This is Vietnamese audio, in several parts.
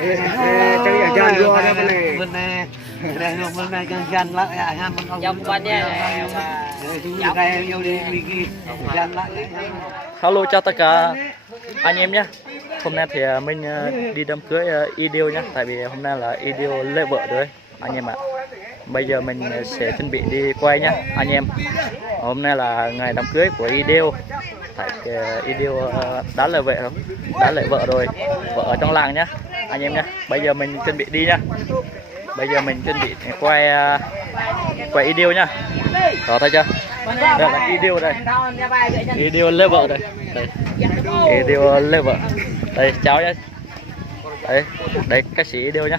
Chơi ở chân vô đó bên này đây luôn bên này chân lại ha mình không trong quanh nha cái vô đi Wiki chân lại. Hello chào tất cả anh em nhé. Hôm nay thì mình đi đám cưới Idil nhé. Tại vì hôm nay là Idil lấy vợ rồi anh em ạ. Bây giờ mình sẽ chuẩn bị đi quay nhé anh em. Hôm nay là ngày đám cưới của Idil. Tại Idil đã lấy vợ rồi, đã lấy vợ rồi, vợ ở trong làng nhé anh em nhé. Bây giờ mình chuẩn bị đi nhá. Bây giờ mình chuẩn bị quay Idil nhá. Đó thấy chưa? Đây là Idil đây. Idil lấy vợ đây. Đây. Idil lấy vợ. Đây cháu nhá. Đây, đây ca sĩ Idil nhá.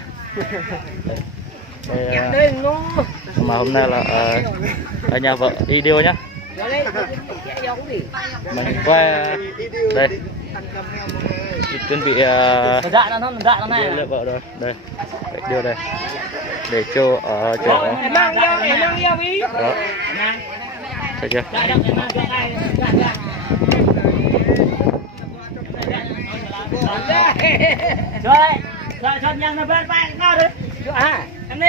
Đây, mà hôm nay là ở nhà vợ Idil nhá. Mình quay đây. Chuẩn bị lấy vợ rồi. Đây. Đưa đây. Để cho ở chỗ đó. Thấy chưa? Rồi nhanh nó bên bay cao đi. Anh đi.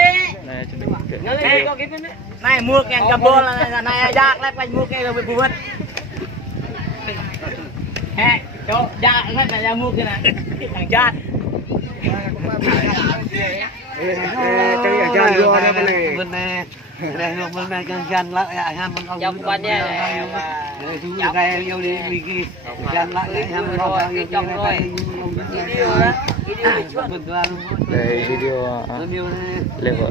Này mua kèn cầm bô là này giác lại quanh mua kèn rồi bị buồn. Hè, cho giác lại phải ra mua cái này. Thằng giác. Chơi ở chân vô đó bên này đây luôn bên này chân lại ha mình không trong quanh nha cái vô đi Wiki chân lại ha mình không trong rồi. Đây video lên vợ.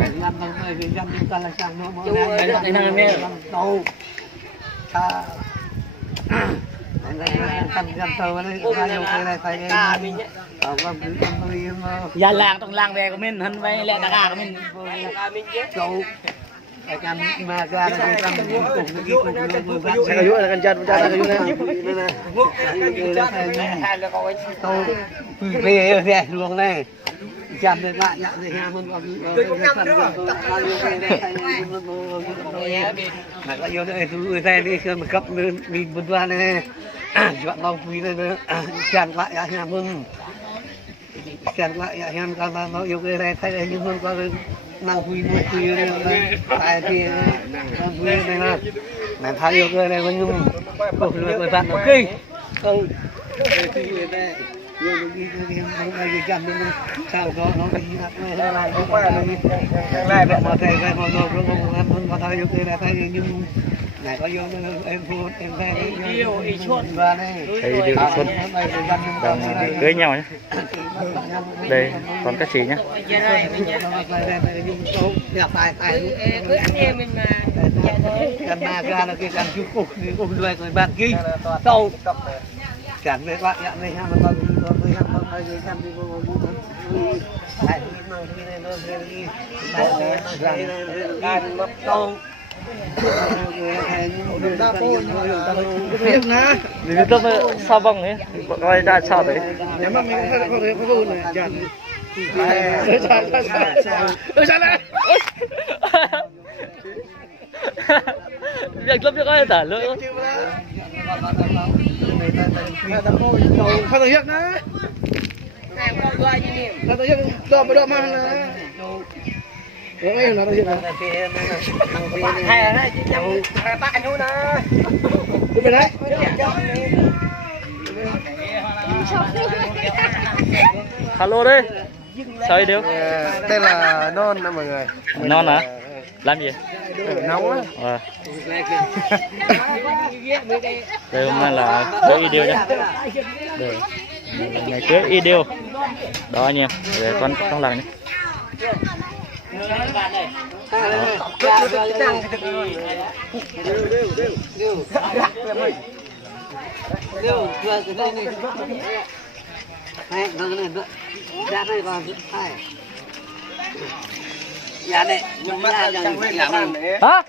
Gia làng trong làng về của mình hơn với lẹ đà của mình. Mà ra là cái Cái là con chân cái tôi về luôn này chạm được lại nhận thì ha mình còn mà có yêu đây tôi tay đi xem mà cấp đi bên qua này chọn bao quý này nữa chạm lại nhà mình chạm lại nhà con nó yêu cái này thay nhưng hơn qua năng quý nuôi quý này tại thì năng quý này là mà thay yêu cái này mà nhưng không được bạn nó kinh không nhiều đi chăm đi sao có nó đi lại mà thầy về mà nó không ăn mà thầy yêu cái này thầy nhưng này có yêu em phụ em thầy yêu ý chuột và đây đây điều xuân đang cưới nhau nhé. Đây còn các chị nhé. Cưới anh em mình mà. Cần ma ra là cái cần chú cục thì cùng đuôi của bạn kia tàu chẳng để bạn nhận này ha mà con người ha con người xem đi con lại mang cái này nó đi can mất tàu Vì tôi sao băng ấy, coi ra sao đấy. nhắm mắt mình không thể có vui này chẳng việc lắm cho coi tả lưỡi không được hiếc nữa không được hiếc đo mà đo mà đấy là nó hiếc Hay là bạn chú nè. bên đấy hello đấy sao đi đều đây là non nè mọi người non hả làm gì nóng á đây hôm nay là cưới Idil nhé. Đây ngày cưới Idil đó anh em về con trong làng nhé. dạ này nhưng mà chẳng quên làm đấy Hả?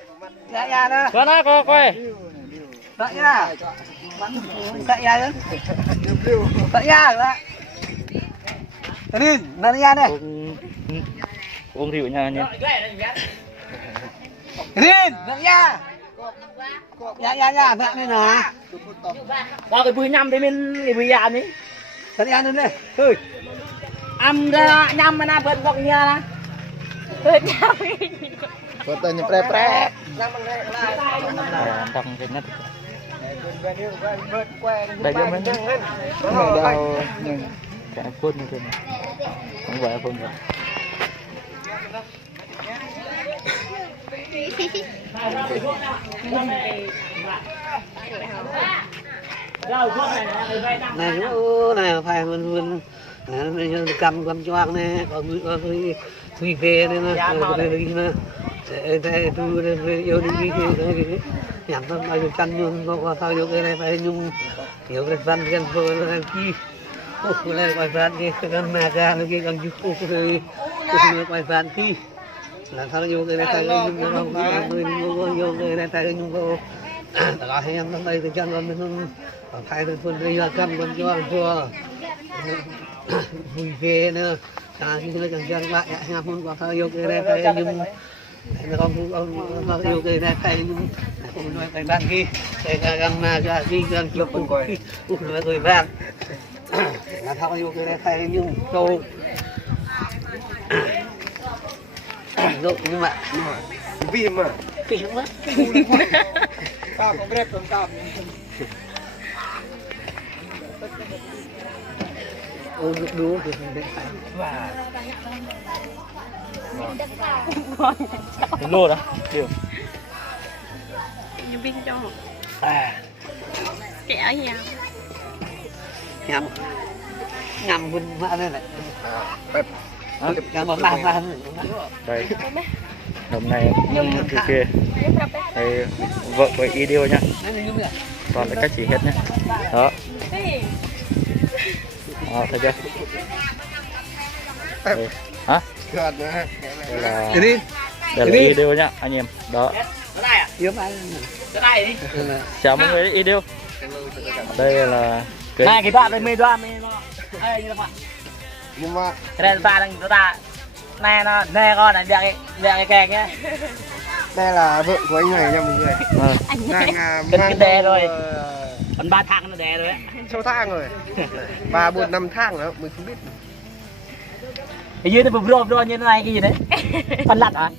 dạ đó Con ơi cô quay dạ nha dạ nha đấy dạ nha đó đi nha này uống rượu nha anh em. đi dạ nha dạ này nè Qua cái bùi nhâm đấy mình cái bùi già đấy. dạ nha nữa này thôi âm ra nhâm mà na bật gọc nhà na bật tay nhập pre pre tăng cái nhất đây cho mình cái phun như thế này không phải phun rồi này nó này phải mình cầm choang này còn tùy về đây nè để tu yêu đi nhắm nó bao nhiêu căn nhung qua tao yêu cái này phải nhung yêu cái văn cái thôi là chi cái này phải văn cái mẹ ra cái con chú cái phải văn chi là tao yêu cái này phải nhung không người yêu cái này phải nhung vô đó hay em trong đây thì chân con mình phải được phân cái cầm con cho vui vẻ nữa khi nó chẳng chân lại em không có tao yêu cái này phải nhung nó không yêu cái này phải nhung không nói phải ban khi cái gần mà ra khi gần chụp người ban là tao yêu cái này phải nhung câu nhưng mà phim mà phim quá tao không biết tôm tao ôi đúa thì không biết cái lô đó điều như pin cho à kẻ gì nhầm mình mà đây này bẹp nhầm một lần đây hôm nay kia kia đây vợ với ideo nha toàn là cách chỉ hết nhé đó thấy chưa đây. Hả gần nữa đây là ideo nhá anh em đó chào mọi người ideo đây là này cái đoạn đây mê đoan đây như vậy nhưng mà cái này ta đang ta này nó nè con này cái kèn nhá đây là vợ của anh này nha mọi người đang cái đè rồi còn 3 tháng nó đè rồi đấy 6 tháng rồi 3-4-5 tháng nữa mình không biết cái dưới nó bùm rôm như thế này cái gì đấy phân lặt hả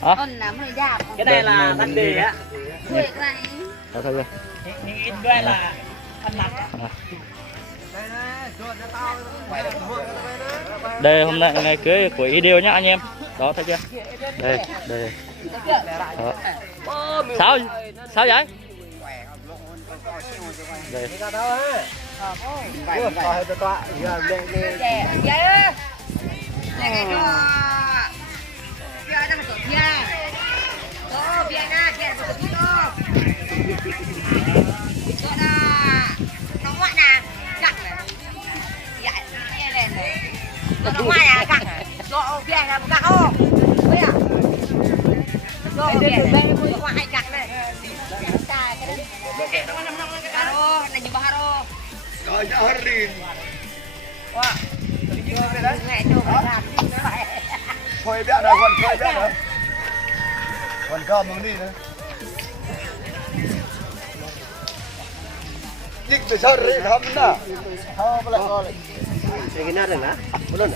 con nắm hơi dạp cái này là phân đề á cái này đó thôi những cái là phân lặt đây hôm nay ngày cưới của ideo nhá anh em đó thấy chưa đây đây đó. sao vậy đây nó ngoài à cắt lộ phía này là cắt không bây giờ lộ phía này ngoài hay cắt này haro này juga haro rồi nhớ đi wah ngày đâu phải thôi bé đâu còn thôi bé nữa còn cơm mừng đi nữa dịch về sao rồi không nữa không phải là con cái nát này nè belum